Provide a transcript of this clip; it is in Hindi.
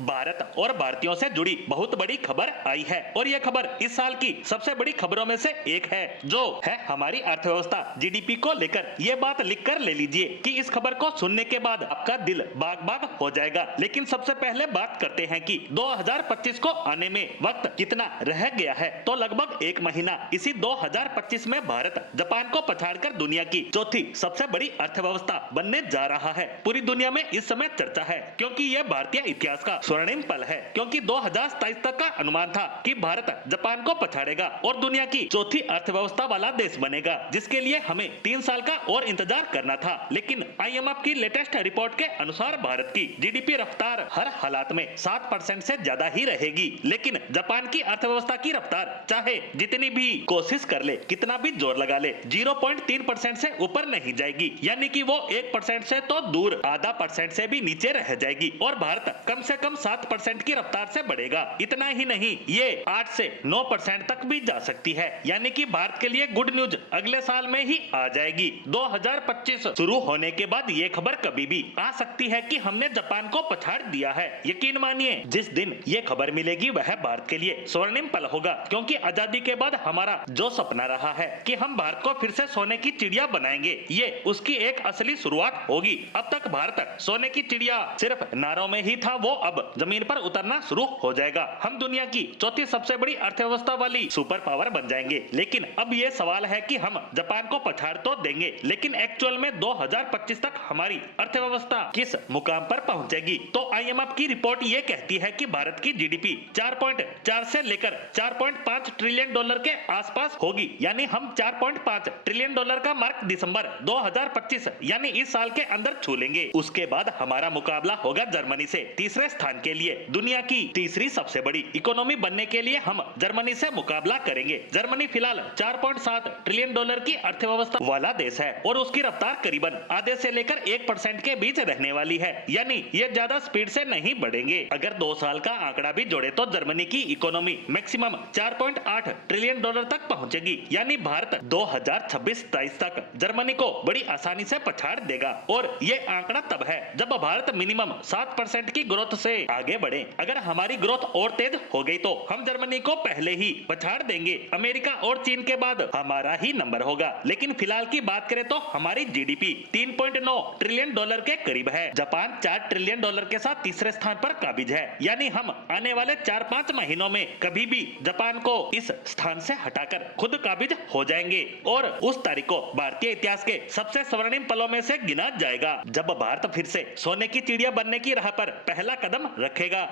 भारत और भारतीयों से जुड़ी बहुत बड़ी खबर आई है और यह खबर इस साल की सबसे बड़ी खबरों में से एक है, जो है हमारी अर्थव्यवस्था जीडीपी को लेकर। ये बात लिख कर ले लीजिए कि इस खबर को सुनने के बाद आपका दिल बाग बाग हो जाएगा। लेकिन सबसे पहले बात करते हैं कि 2025 को आने में वक्त कितना रह गया है। तो लगभग एक महीना। इसी 2025 में भारत जापान को पछाड़कर दुनिया की चौथी सबसे बड़ी अर्थव्यवस्था बनने जा रहा है। पूरी दुनिया में इस समय चर्चा है, क्योंकि यह भारतीय इतिहास का स्वर्णिम पल है। क्योंकि 2027 तक का अनुमान था कि भारत जापान को पछाड़ेगा और दुनिया की चौथी अर्थव्यवस्था वाला देश बनेगा, जिसके लिए हमें 3 साल का और इंतजार करना था। लेकिन आईएमएफ की लेटेस्ट रिपोर्ट के अनुसार भारत की जीडीपी रफ्तार हर हालात में 7% से ज्यादा ही रहेगी। लेकिन जापान की अर्थव्यवस्था की रफ्तार चाहे जितनी भी कोशिश कर ले, कितना भी जोर लगा ले, 0.3% से ऊपर नहीं जाएगी। यानी कि वो 1% से तो दूर, आधा % से भी नीचे रह जाएगी और भारत कम से कम 7% की रफ्तार से बढ़ेगा। इतना ही नहीं, ये 8 से 9% तक भी जा सकती है। यानी कि भारत के लिए गुड न्यूज अगले साल में ही आ जाएगी। 2025 शुरू होने के बाद ये खबर कभी भी आ सकती है कि हमने जापान को पछाड़ दिया है। यकीन मानिए, जिस दिन ये खबर मिलेगी वह भारत के लिए स्वर्णिम पल होगा, क्योंकि आजादी के बाद हमारा जो सपना रहा है कि हम भारत को फिर से सोने की चिड़िया बनाएंगे, ये उसकी एक असली शुरुआत होगी। अब तक भारत सोने की चिड़िया सिर्फ नारों में ही था, वो अब जमीन पर उतरना शुरू हो जाएगा। हम दुनिया की चौथी सबसे बड़ी अर्थव्यवस्था वाली सुपर पावर बन जाएंगे। लेकिन अब ये सवाल है कि हम जापान को पछाड़ तो देंगे, लेकिन एक्चुअल में 2025 तक हमारी अर्थव्यवस्था किस मुकाम पर पहुंचेगी? तो आईएमएफ की रिपोर्ट ये कहती है कि भारत की जीडीपी 4.4 से लेकर 4.5 ट्रिलियन डॉलर के आसपास होगी। यानी हम 4.5 ट्रिलियन डॉलर का मार्क दिसंबर 2025 यानी इस साल के अंदर छू लेंगे। उसके बाद हमारा मुकाबला होगा जर्मनी से। तीसरे स्थान के लिए, दुनिया की तीसरी सबसे बड़ी इकोनॉमी बनने के लिए हम जर्मनी से मुकाबला करेंगे। जर्मनी फिलहाल 4.7 ट्रिलियन डॉलर की अर्थव्यवस्था वाला देश है और उसकी रफ्तार करीबन आधे से लेकर 1% के बीच रहने वाली है। यानी ये ज्यादा स्पीड से नहीं बढ़ेंगे। अगर 2 साल का आंकड़ा भी जोड़े तो जर्मनी की इकोनॉमी मैक्सिमम 4.8 ट्रिलियन डॉलर तक पहुंचेगी। यानी भारत 2026-27 तक जर्मनी को बड़ी आसानी से पछाड़ देगा। और ये आंकड़ा तब है जब भारत मिनिमम 7% की ग्रोथ से आगे बढ़े। अगर हमारी ग्रोथ और तेज हो गई तो हम जर्मनी को पहले ही पछाड़ देंगे। अमेरिका और चीन के बाद हमारा ही नंबर होगा। लेकिन फिलहाल की बात करें तो हमारी जीडीपी 3.9 ट्रिलियन डॉलर के करीब है। जापान 4 ट्रिलियन डॉलर के साथ तीसरे स्थान पर काबिज है। यानी हम आने वाले 4-5 महीनों में कभी भी जापान को इस स्थान से हटाकर खुद काबिज हो जाएंगे और उस तारीख को भारतीय इतिहास के सबसे स्वर्णिम पलों में से गिना जाएगा, जब भारत फिर से सोने की चिड़िया बनने की राह पर पहला कदम रखेगा।